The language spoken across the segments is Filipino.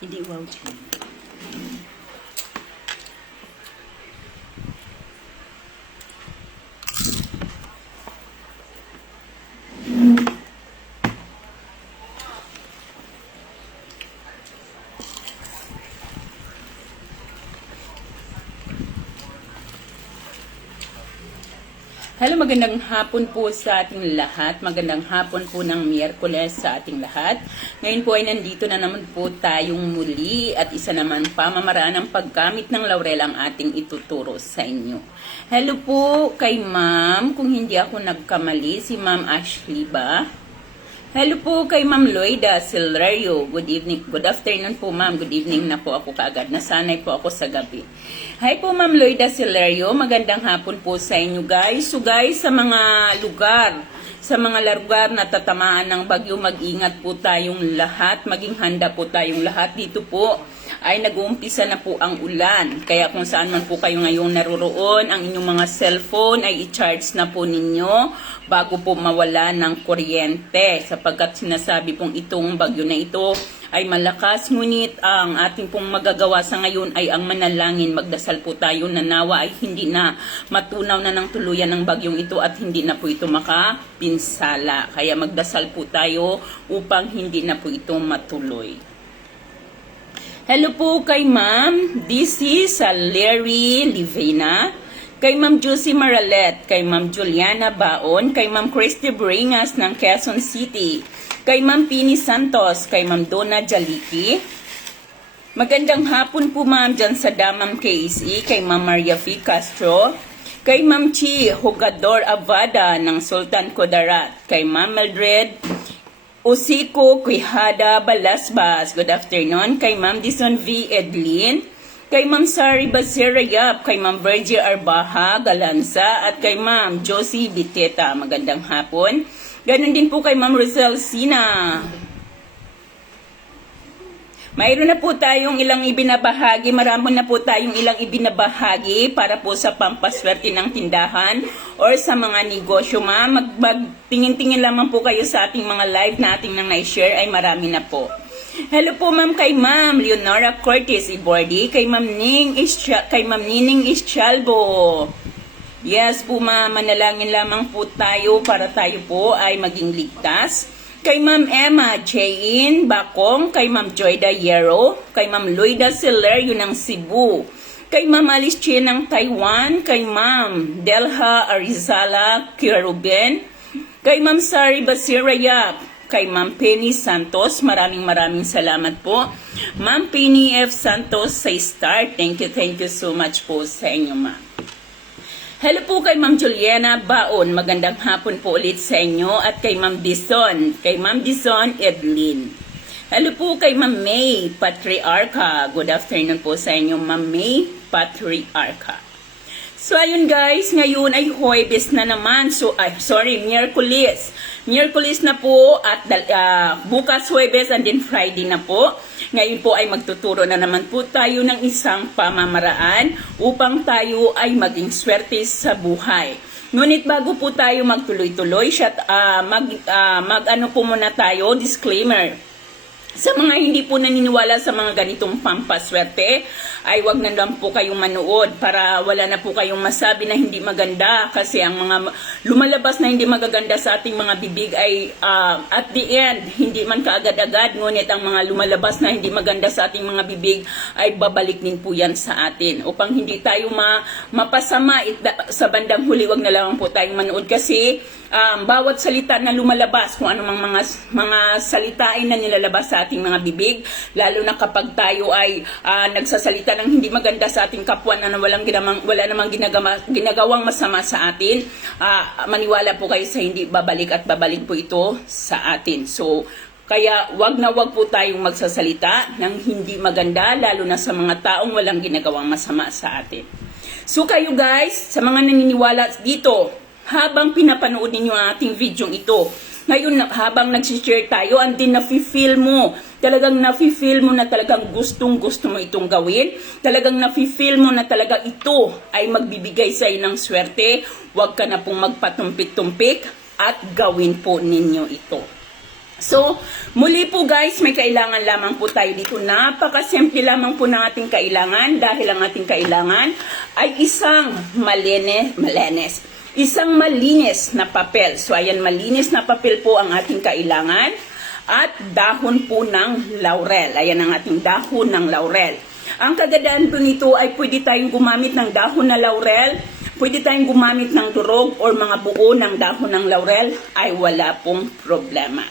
Hindi wow dyan. Hello, magandang hapon po sa ating lahat. Magandang hapon po ng Miyerkules sa ating lahat. Ngayon po ay nandito na naman po tayong muli at isa naman pamamaraan ng paggamit ng laurel ang ating ituturo sa inyo. Hello po kay ma'am, kung hindi ako nagkamali, si ma'am Ashley ba? Hello po kay Ma'am Loida Silverio. Good evening. Good afternoon po, ma'am. Good evening na po ako kaagad. Nasanay po ako sa gabi. Hi po, Ma'am Loida Silverio. Magandang hapon po sa inyo, guys. So, guys, sa mga lugar na tatamaan ng bagyo, mag-ingat po tayong lahat. Maging handa po tayong lahat. Dito po ay nag-uumpisa na po ang ulan. Kaya kung saan man po kayo ngayong naroroon, ang inyong mga cellphone ay i-charge na po ninyo bago po mawala ng kuryente. Sapagkat sinasabi pong itong bagyo na ito ay malakas, ngunit ang ating pong magagawa sa ngayon ay ang manalangin. Magdasal po tayo na nawa ay hindi na matunaw na ng tuluyan ng bagyong ito at hindi na po ito makapinsala. Kaya magdasal po tayo upang hindi na po ito matuloy. Hello po kay Ma'am. This is Larry Livena. Kay Ma'am Josie Maralet, kay Ma'am Juliana Baon, kay Ma'am Christy Bringas ng Quezon City, kay Ma'am Pini Santos, kay Ma'am Donna Jaliki. Magandang hapon po ma'am dyan sa Damam KSE, kay Ma'am Maria V. Castro, kay Ma'am Chi Hugador Avada ng Sultan Kudarat, kay Ma'am Mildred Usiko Quijada Balasbas. Good afternoon. Kay Ma'am Dison V. Edlin, kay Ma'am Sari Basirayap, kay Ma'am Virgie Arbaha Galanza, at kay Ma'am Josie Biteta. Magandang hapon. Ganon din po kay Ma'am Rosel Sina. Mayroon na po tayong ilang ibinabahagi, marami na po tayong ilang ibinabahagi para po sa pampaswerte ng tindahan or sa mga negosyo, ma'am. Magtingin-tingin lamang po kayo sa ating mga live na ating nang na-share, ay marami na po. Hello po ma'am kay Ma'am Leonora Cortez Ibordi, kay Ma'am Nining Ischalbo. Yes po ma'am, manalangin lamang po tayo para tayo po ay maging ligtas. Kay Ma'am Emma Jain Bakong, kay Ma'am Joyda Yero, kay Ma'am Loida Silerio ng Cebu, kay Ma'am Alice Chen ng Taiwan, kay Ma'am Delha Arizala Kiruben, kay Ma'am Sari Basirayap, kay Ma'am Penny Santos. Maraming salamat po. Ma'am Penny F. Santos sa Star. Thank you so much po sa inyo, ma'am. Hello po kay Ma'am Juliana Baon. Magandang hapon po ulit sa inyo. At kay Ma'am Dison. Kay Ma'am Dison Edlin. Hello po kay Ma'am May Patriarca. Good afternoon po sa inyo, Ma'am May Patriarca. So ayun guys, ngayon ay Huwebes na naman. Miyerkules. Miyerkules na po at bukas Huwebes and then Friday na po. Ngayon po ay magtuturo na naman po tayo ng isang pamamaraan upang tayo ay maging swerte sa buhay. Ngunit bago po tayo magtuloy-tuloy, mag-ano po muna tayo, disclaimer. Sa mga hindi po naniniwala sa mga ganitong pampaswerte, ay wag na lang po kayong manood para wala na po kayong masabi na hindi maganda, kasi ang mga lumalabas na hindi magaganda sa ating mga bibig ay at the end, hindi man kaagad-agad, ngunit ang mga lumalabas na hindi maganda sa ating mga bibig ay babalik din po yan sa atin. Upang hindi tayo mapasama sa bandang huli, wag na lang po tayong manood, kasi bawat salita na lumalabas, kung anumang mga salitain na nilalabas sa ating mga bibig, lalo na kapag tayo ay nagsasalita ng hindi maganda sa ating kapwa na wala namang ginagawang masama sa atin, maniwala po kayo sa hindi babalik at babalik po ito sa atin. So, kaya wag na wag po tayong magsasalita ng hindi maganda, lalo na sa mga taong walang ginagawang masama sa atin. So kayo guys, sa mga naniniwala dito, habang pinapanood ninyo ang ating video ito, ngayon habang nagsishare tayo, and then nafe-feel mo, talagang nafe-feel mo na talagang gustong-gusto mo itong gawin, talagang nafe-feel mo na talaga ito ay magbibigay sa iyo ng swerte, huwag ka na pong magpatumpik-tumpik at gawin po ninyo ito. So, muli po guys, may kailangan lamang po tayo dito. Napakasimple lamang po ng ating kailangan dahil ang ating kailangan ay isang isang malinis na papel. So, ayan, malinis na papel po ang ating kailangan at dahon po ng laurel. Ayan ang ating dahon ng laurel. Ang kagandaan po nito ay pwede tayong gumamit ng dahon na laurel, pwede tayong gumamit ng durog or mga buo ng dahon ng laurel ay wala pong problema.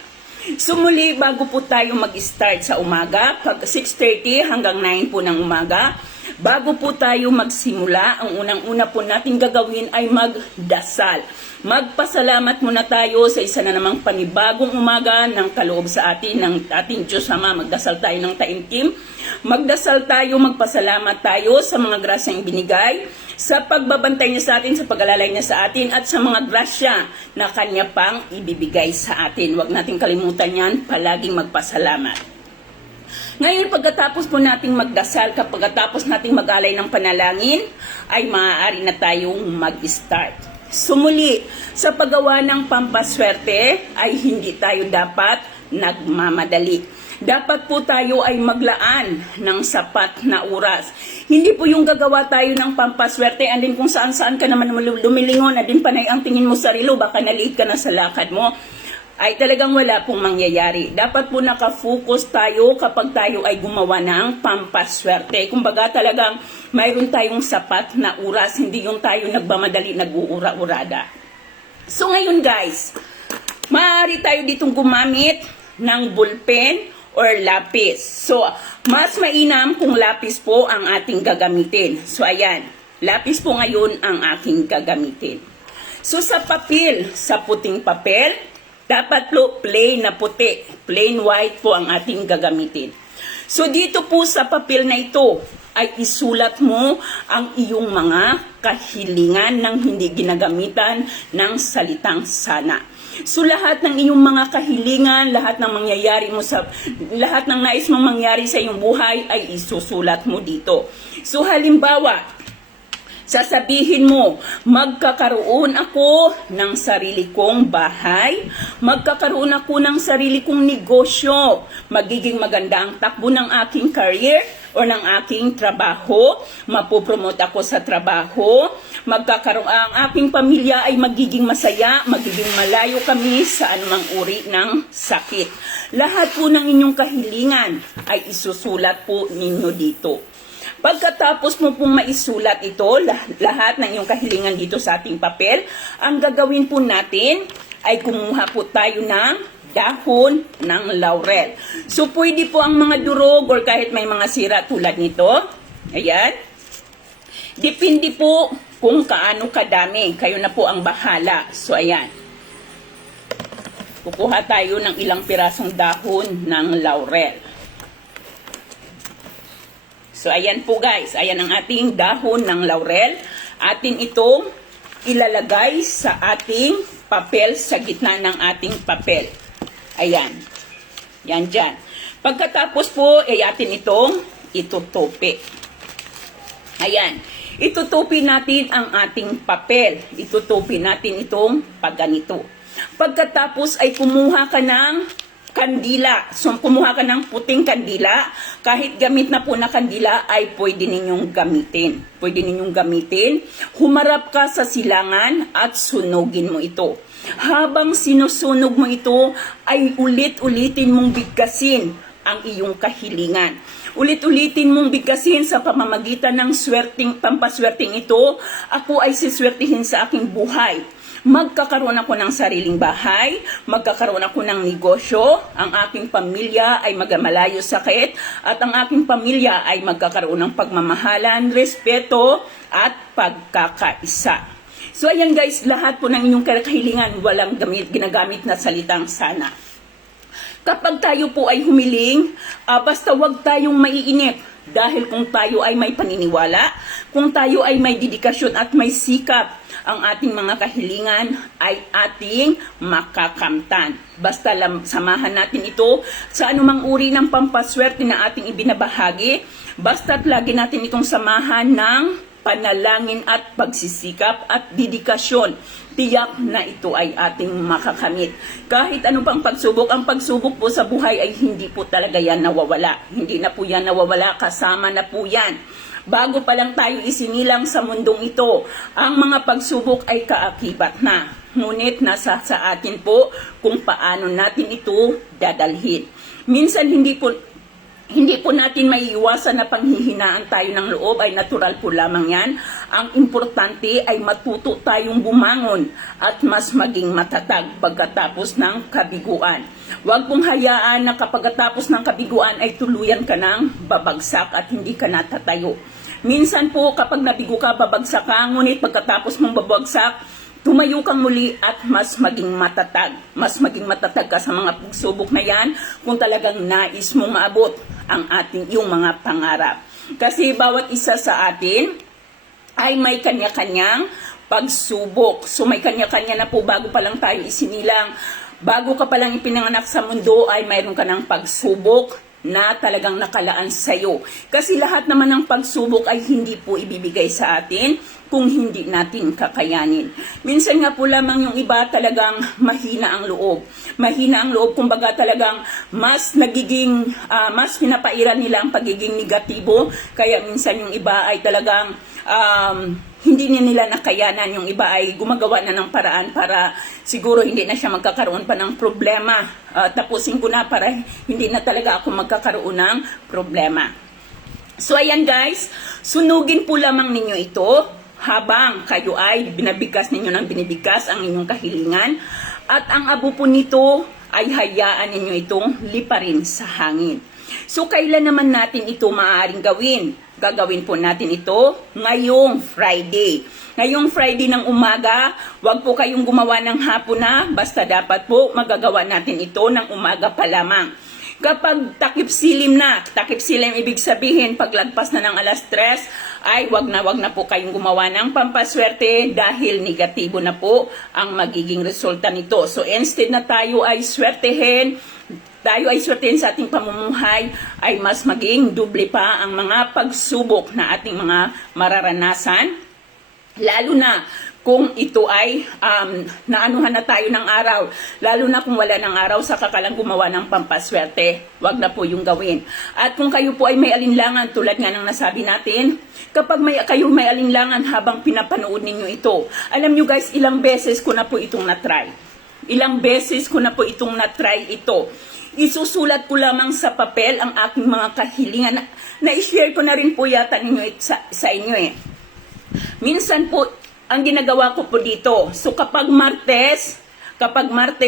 So muli, bago po tayo mag-start sa umaga, pag 6:30 hanggang 9 po ng umaga, bago po tayo magsimula, ang unang-una po natin gagawin ay magdasal. Magpasalamat muna tayo sa isa na namang panibagong umaga ng kaloob sa atin ng ating Diyos Ama. Magdasal tayo ng taimtim. Magdasal tayo, magpasalamat tayo sa mga grasyang ibinigay, sa pagbabantay niya sa atin, sa pag-alalay niya sa atin, at sa mga grasya na Kanya pang ibibigay sa atin. Huwag natin kalimutan yan, palaging magpasalamat. Ngayon, pagkatapos po nating magdasal, pagkatapos nating mag-alay ng panalangin, ay maaari na tayong mag-start. Sumuli, sa paggawa ng pampaswerte, ay hindi tayo dapat nagmamadali. Dapat po tayo ay maglaan ng sapat na oras. Hindi po yung gagawa tayo ng pampaswerte, and then kung saan-saan ka naman lumilingon, at din panay ang tingin mo sa relo, baka naliit ka na sa lakad mo, ay talagang wala pong mangyayari. Dapat po nakafocus tayo kapag tayo ay gumawa ng pampaswerte. Kumbaga talagang mayroon tayong sapat na oras, hindi yung tayo nagmamadali, nag-uura-urada. So ngayon guys, maaari tayo ditong gumamit ng ballpen or lapis. So, mas mainam kung lapis po ang ating gagamitin. So, ayan. Lapis po ngayon ang aking gagamitin. So, sa papel, sa puting papel, dapat po plain na puti. Plain white po ang ating gagamitin. So, dito po sa papel na ito, ay isulat mo ang iyong mga kahilingan ng hindi ginagamitan ng salitang sana. So lahat ng iyong mga kahilingan, lahat ng mangyayari mo lahat ng nais mong mangyari sa iyong buhay ay isusulat mo dito. So halimbawa, sasabihin mo, magkakaroon ako ng sarili kong bahay, magkakaroon ako ng sarili kong negosyo, magiging maganda ang takbo ng aking career o ng aking trabaho, mapopromote ako sa trabaho, magkakaroon ang aking pamilya ay magiging masaya, magiging malayo kami sa anumang uri ng sakit. Lahat po ng inyong kahilingan ay isusulat po ninyo dito. Pagkatapos mo pong maisulat ito, lahat ng iyong kahilingan dito sa ating papel, ang gagawin po natin ay kumuha po tayo ng dahon ng laurel. So, pwede po ang mga durog or kahit may mga sira tulad nito. Ayan. Depende po kung kaano kadami. Kayo na po ang bahala. So, ayan. Kukuha tayo ng ilang pirasong dahon ng laurel. So, ayan po guys. Ayan ang ating dahon ng laurel. Atin itong ilalagay sa ating papel, sa gitna ng ating papel. Ayan. Yan dyan. Pagkatapos po, ay atin itong itutupi. Ayan. Itutupi natin ang ating papel. Itutupi natin itong pagganito. Pagkatapos ay kumuha ka ng kandila. So, kumuha ka ng puting kandila. Kahit gamit na po na kandila ay pwede ninyong gamitin. Pwede ninyong gamitin. Humarap ka sa silangan at sunugin mo ito. Habang sinusunog mo ito, ay ulit-ulitin mong bigkasin ang iyong kahilingan. Ulit-ulitin mong bigkasin sa pamamagitan ng pampaswerteng ito, ako ay siswertihin sa aking buhay. Magkakaroon ako ng sariling bahay, magkakaroon ako ng negosyo, ang aking pamilya ay magmalayo sakit, at ang aking pamilya ay magkakaroon ng pagmamahalan, respeto, at pagkakaisa. So ayan guys, lahat po ng inyong kahilingan, walang ginagamit na salitang sana. Kapag tayo po ay humiling, basta wag tayong maiinip. Dahil kung tayo ay may paniniwala, kung tayo ay may dedikasyon at may sikap, ang ating mga kahilingan ay ating makakamtan. Basta samahan natin ito sa anumang uri ng pampaswerte na ating ibinabahagi. Basta't lagi natin itong samahan ng panalangin at pagsisikap at dedikasyon, tiyak na ito ay ating makakamit. Kahit ano pang pagsubok, ang pagsubok po sa buhay ay hindi po talaga yan nawawala. Hindi na po yan nawawala, kasama na po yan. Bago pa lang tayo isinilang sa mundong ito, ang mga pagsubok ay kaakibat na. Ngunit nasa sa atin po kung paano natin ito dadalhin. Minsan hindi po natin maiiwasan na panghihinaan tayo ng loob, ay natural po lamang yan. Ang importante ay matuto tayong bumangon at mas maging matatag pagkatapos ng kabiguan. Huwag pong hayaan na kapagkatapos ng kabiguan ay tuluyan ka ng babagsak at hindi ka natatayo. Minsan po kapag nabigo ka, babagsak ka, ngunit pagkatapos mong babagsak, tumayo kang muli at mas maging matatag. Mas maging matatag ka sa mga pagsubok na yan kung talagang nais mong maabot ang yung mga pangarap. Kasi bawat isa sa atin ay may kanya-kanyang pagsubok. So may kanya-kanya na po bago pa lang tayo isinilang. Bago ka pa lang ipinanganak sa mundo ay mayroon ka ng pagsubok na talagang nakalaan sa'yo. Kasi lahat naman ng pagsubok ay hindi po ibibigay sa atin kung hindi natin kakayanin. Minsan nga po lamang yung iba talagang mahina ang loob. Mahina ang loob, kumbaga talagang mas pinapairan nila ang pagiging negatibo. Kaya minsan yung iba ay talagang hindi nila nakayanan. Yung iba ay gumagawa na ng paraan para siguro hindi na siya magkakaroon pa ng problema. Tapusin ko na para hindi na talaga ako magkakaroon ng problema. So ayan guys, sunugin po lamang ninyo ito habang kayo ay binabigkas ninyo ng binibigkas ang inyong kahilingan. At ang abo po nito ay hayaan ninyo itong liparin sa hangin. So kailan naman natin ito maaaring gawin? Gagawin po natin ito ngayong Friday. Ngayong Friday ng umaga, wag po kayong gumawa ng hapon na, basta dapat po magagawa natin ito ng umaga pa lamang. Kapag takip silim ibig sabihin paglagpas na ng alas 3, ay wag na po kayong gumawa ng pampaswerte dahil negatibo na po ang magiging resulta nito. So instead na tayo ay swertehin sa ating pamumuhay, ay mas maging doble pa ang mga pagsubok na ating mga mararanasan. Lalo na kung ito ay naanuhan na tayo ng araw. Lalo na kung wala ng araw, saka ka lang gumawa ng pampaswerte. Wag na po yung gawin. At kung kayo po ay may alinlangan, tulad nga ng nasabi natin, kapag kayo may alinlangan habang pinapanood ninyo ito, alam nyo guys, ilang beses ko na po itong na-try. Ito. Isusulat ko lamang sa papel ang aking mga kahilingan. Na-share ko na rin po yata ninyo sa inyo eh. Minsan po, ang ginagawa ko po dito, so kapag Martes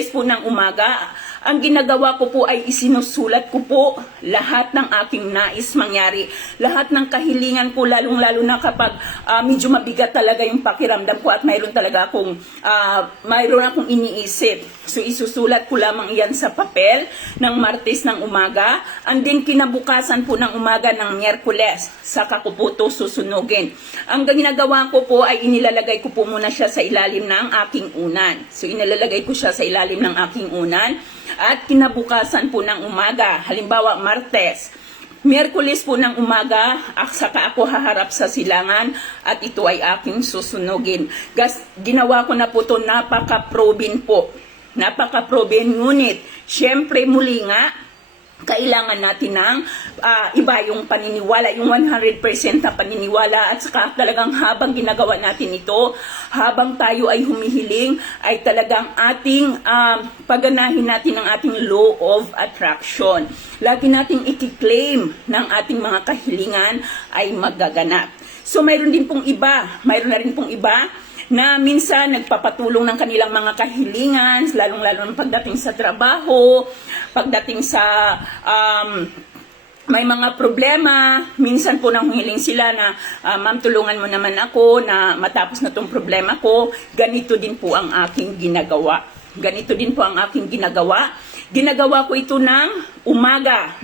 po ng umaga, ang ginagawa ko po ay isinusulat ko po lahat ng aking nais mangyari. Lahat ng kahilingan ko, lalong-lalo na kapag medyo mabigat talaga yung pakiramdam ko at mayroon akong iniisip. So isusulat ko lamang iyan sa papel ng Martes ng umaga. And then kinabukasan po ng umaga ng Miyerkules, saka ko po ito susunugin. Ang ginagawa ko po ay inilalagay ko po muna siya sa ilalim ng aking unan. So inilalagay ko siya sa ilalim ng aking unan. At kinabukasan po ng umaga, halimbawa Martes, Miyerkules po ng umaga, saka ako haharap sa silangan at ito ay aking susunugin. Ginawa ko na po ito, napaka-probin po. Napaka-probin, ngunit syempre muli nga, kailangan natin ng iba yung paniniwala, yung 100% na paniniwala, at saka talagang habang ginagawa natin ito, habang tayo ay humihiling, ay talagang ating paganahin natin ang ating law of attraction. Lagi nating i-claim ng ating mga kahilingan ay magaganap. So mayroon na rin pong iba na minsan nagpapatulong ng kanilang mga kahilingan, lalong-lalo pagdating sa trabaho, pagdating sa may mga problema. Minsan po nanghiling sila na, ma'am, tulungan mo naman ako na matapos na tong problema ko. Ganito din po ang aking ginagawa. Ginagawa ko ito ng umaga,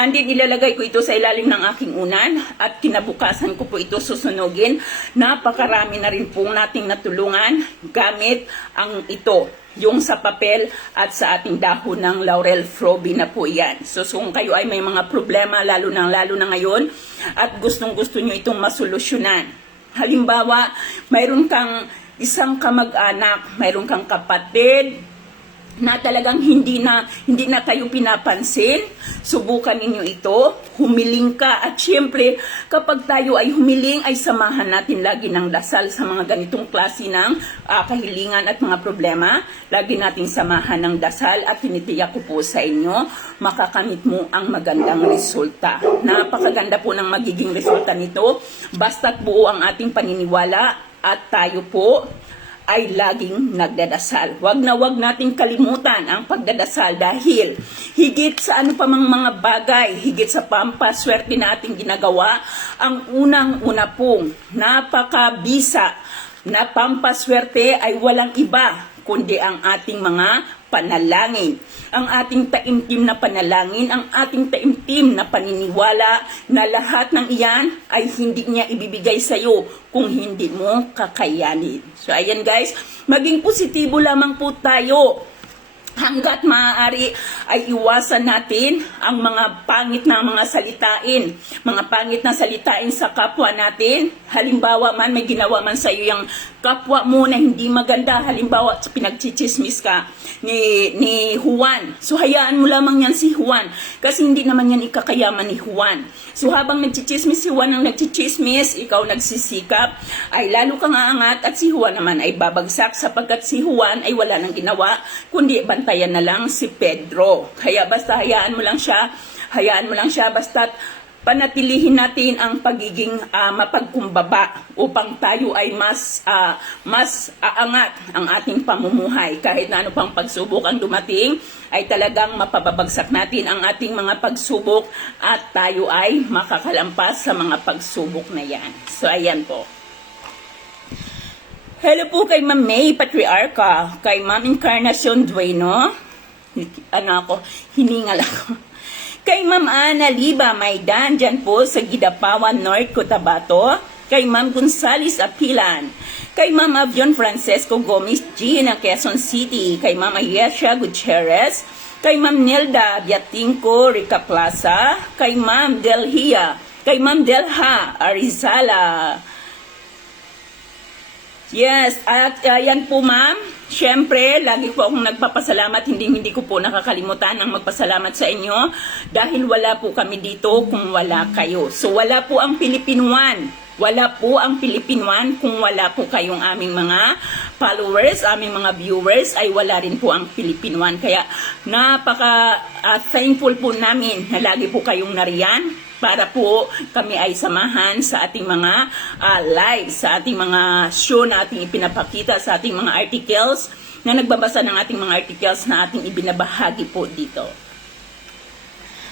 and then ilalagay ko ito sa ilalim ng aking unan, at kinabukasan ko po ito susunugin. Napakarami na rin po nating natulungan gamit ang ito. yung sa papel at sa ating dahon ng laurel frobi na po yan. So kung kayo ay may mga problema, lalo na ngayon, at gustong-gusto nyo itong masolusyonan. Halimbawa, mayroon kang isang kamag-anak, mayroon kang kapatid, na talagang hindi na kayo pinapansin, subukan ninyo ito, humiling ka. At syempre, kapag tayo ay humiling, ay samahan natin lagi ng dasal sa mga ganitong klase ng kahilingan at mga problema. Lagi natin samahan ng dasal at tinitiyak ko po sa inyo, makakamit mo ang magandang resulta. Napakaganda po ng magiging resulta nito, basta't buo ang ating paniniwala at tayo po ay laging nagdadasal. Wag nating kalimutan ang pagdadasal dahil higit sa ano pa mang mga bagay, higit sa pampaswerte na ating ginagawa, ang unang-una pong napakabisa na pampaswerte ay walang iba kundi ang ating mga panalangin. Ang ating taimtim na panalangin, ang ating taimtim na paniniwala na lahat ng iyan ay hindi niya ibibigay sa iyo kung hindi mo kakayanin. So ayan guys, maging positibo lamang po tayo. Hanggat maaari ay iwasan natin ang mga pangit na mga salitain. Mga pangit na salitain sa kapwa natin. Halimbawa man, may ginawa man sa iyo yung kapwa mo na hindi maganda. Halimbawa, pinagchichismis ka ni Juan. So hayaan mo lamang yan si Juan. Kasi hindi naman yan ikakayaman ni Juan. So habang nagchichismis si Juan ang nagchichismis, ikaw nagsisikap, ay lalo kang aangat at si Juan naman ay babagsak sapagkat si Juan ay wala nang ginawa, kundi bantayan na lang si Pedro. Kaya basta hayaan mo lang siya, basta't panatilihin natin ang pagiging mapagkumbaba upang tayo ay mas aangat ang ating pamumuhay. Kahit na ano pang pagsubok ang dumating, ay talagang mapababagsak natin ang ating mga pagsubok at tayo ay makakalampas sa mga pagsubok na yan. So ayan po. Hello po kay Ma'am May Patriarca, kay Ma'am Encarnacion Dueno, hiningal ako. Kay Ma'am Ana Liba Maidan, dyan po sa Gidapawan, North Cotabato. Kay Ma'am Gonzales Apilan. Kay Ma'am Avion Francesco Gomez G ng Quezon City. Kay Ma'am Ayesha Gutierrez. Kay Ma'am Nelda Biatinco Rica Plaza. Kay Ma'am Delhia. Kay Ma'am Delha Arizala. Yes, at yan po ma'am. Siyempre, lagi po akong nagpapasalamat, hindi ko po nakakalimutan ang magpasalamat sa inyo dahil wala po kami dito kung wala kayo. So wala po ang Philippine One. Wala po ang Philippine One kung wala po kayong aming mga followers, aming mga viewers, ay wala rin po ang Philippine One. Kaya napaka-thankful po namin na lagi po kayong nariyan para po kami ay samahan sa ating mga live, sa ating mga show na ating ipinapakita, sa ating mga articles, na nagbabasa ng ating mga articles na ating ibinabahagi po dito.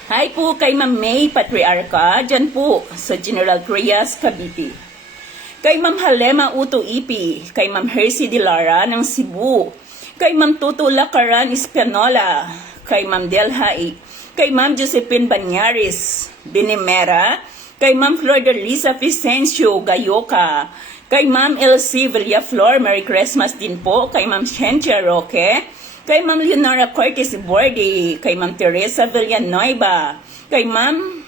Hi po kay Ma'am May Patriarca, dyan po sa General Trias, Cavite. Kay Ma'am Halema Uto Ipi, kay Ma'am Hercy De Lara ng Cebu, kay Ma'am Tuto Lacaran Espanola, kay Ma'am Delhae, kay Ma'am Josephine Banyaris Binemera, kay Ma'am Flor de Lisa Vicencio Gayoka, kay Ma'am LC Villaflor, Merry Christmas din po, kay Ma'am Shentia Roque, kay Ma'am Leonora Cortes Bordi, kay Ma'am Teresa Villanueva, kay Ma'am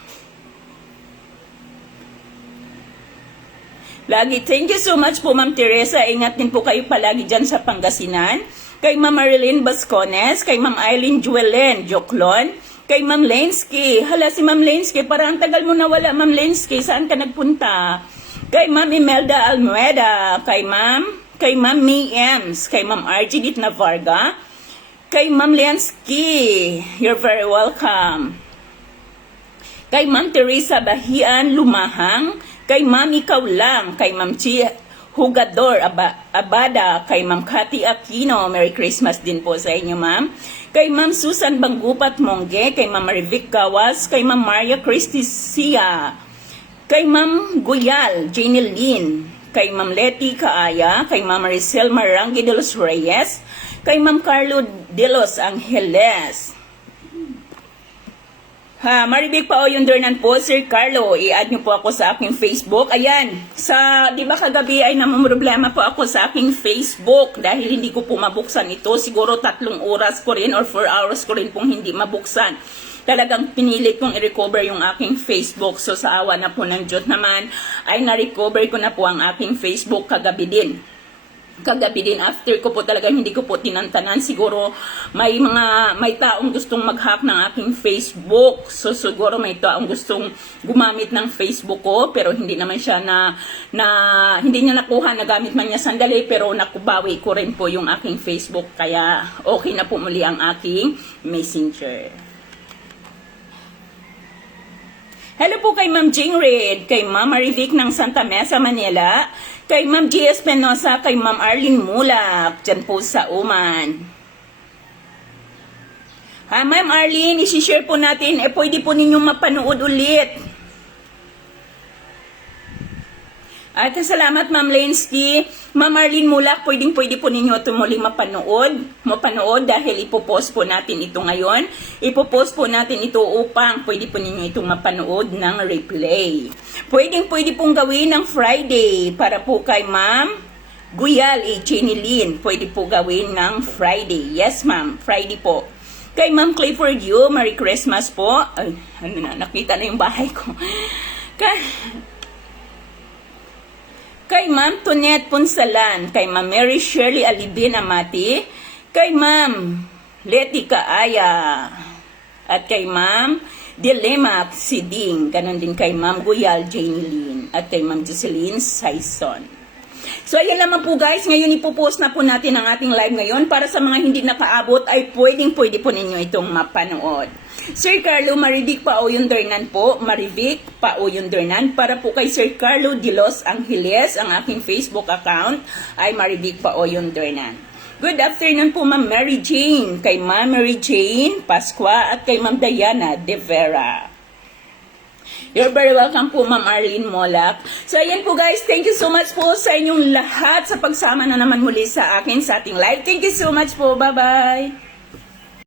thank you so much po Ma'am Teresa, ingat din po kayo palagi dyan sa Pangasinan, kay Ma'am Marilyn Bascones, kay Ma'am Eileen Juelen Joclon, kay Ma'am Lensky. Hala, si Ma'am Lensky, parang tagal mo na wala, Ma'am Lensky. Saan ka nagpunta? Kay Ma'am Imelda Almeida. Kay Ma'am May Ems. Kay Ma'am Arginit Navarga. Kay Ma'am Lensky. You're very welcome. Kay Ma'am Teresa Bahian Lumahang. Kay Ma'am Ikaw Lang. Kay Ma'am Chia Hugador Abada. Kay Ma'am Cathy Aquino. Merry Christmas din po sa inyo, Ma'am. Kay Ma'am Susan Banggupat Mongge, kay Ma'am Marivic Gawas, kay Ma'am Maria Cristicia, kay Ma'am Guyal Janie Lynn, kay Ma'am Leti Kaaya, kay Ma'am Maricel Marangi de los Reyes, kay Ma'am Carlo de los Angeles, Ha, Maribig pa o yung Dornan po, Sir Carlo, i-add nyo po ako sa aking Facebook. Ayan, di ba kagabi ay namumroblema po ako sa aking Facebook dahil hindi ko po mabuksan ito. Siguro 3 oras ko rin or 4 hours ko rin pong hindi mabuksan. Talagang pinilit kong i-recover yung aking Facebook. So sa awa na po ng Diyos naman, ay na-recover ko na po ang aking Facebook kagabi din. After ko po talaga hindi ko po tinantanan, siguro may taong gustong mag-hack ng aking Facebook. So siguro may taong gustong gumamit ng Facebook ko pero hindi naman siya hindi niya nakuha, nagamit man niya sandali pero nakubawi ko rin po yung aking Facebook, kaya okay na po muli ang aking Messenger. Hello po kay Ma'am Jingrid, kay Ma'am Marivic ng Santa Mesa, Manila, kay Ma'am G.S. Penosa, kay Ma'am Arlene Mulak, dyan po sa Oman. Ha, Ma'am Arlene, isi-share po natin, pwede po ninyong mapanood ulit. At salamat Ma'am Lensky. Ma'am Arlene Mulak, pwede po ninyo ito muling mapanood dahil ipopost po natin ito ngayon. Ipopost po natin ito upang pwede po ninyo itong mapanood ng replay. Pwede pong gawin ng Friday para po kay Ma'am Guyal Jenny Lynn. Pwede po gawin ng Friday. Yes ma'am, Friday po. Kay Ma'am Clifford Yu, Merry Christmas po. Ay, nakita na yung bahay ko. Kay Ma'am Tonet Punsalan, kay Ma'am Mary Shirley Alibin Amati, kay Ma'am Leti Kaaya, at kay Ma'am Dilema Siding, ganon din kay Ma'am Guyal Jenny Lynn, at kay Ma'am Jocelyn Saison. So ayan naman po guys, ngayon ipopost na po natin ang ating live ngayon. Para sa mga hindi nakaabot ay pwede po ninyo itong mapanood. Sir Carlo Marivic pa o yung Dornan po, Marivic pa o yung Dornan. Para po kay Sir Carlo de Los Angeles, ang aking Facebook account ay Marivic pa o yung Dornan. Good afternoon po Ma'am Mary Jane, kay Ma'am Mary Jane Pasqua at kay Ma'am Diana De Vera. You're very welcome po Ma'am Arlene Mulak. So ayan po guys, thank you so much po sa inyong lahat sa pagsama na naman muli sa akin sa ating live. Thank you so much po, bye bye.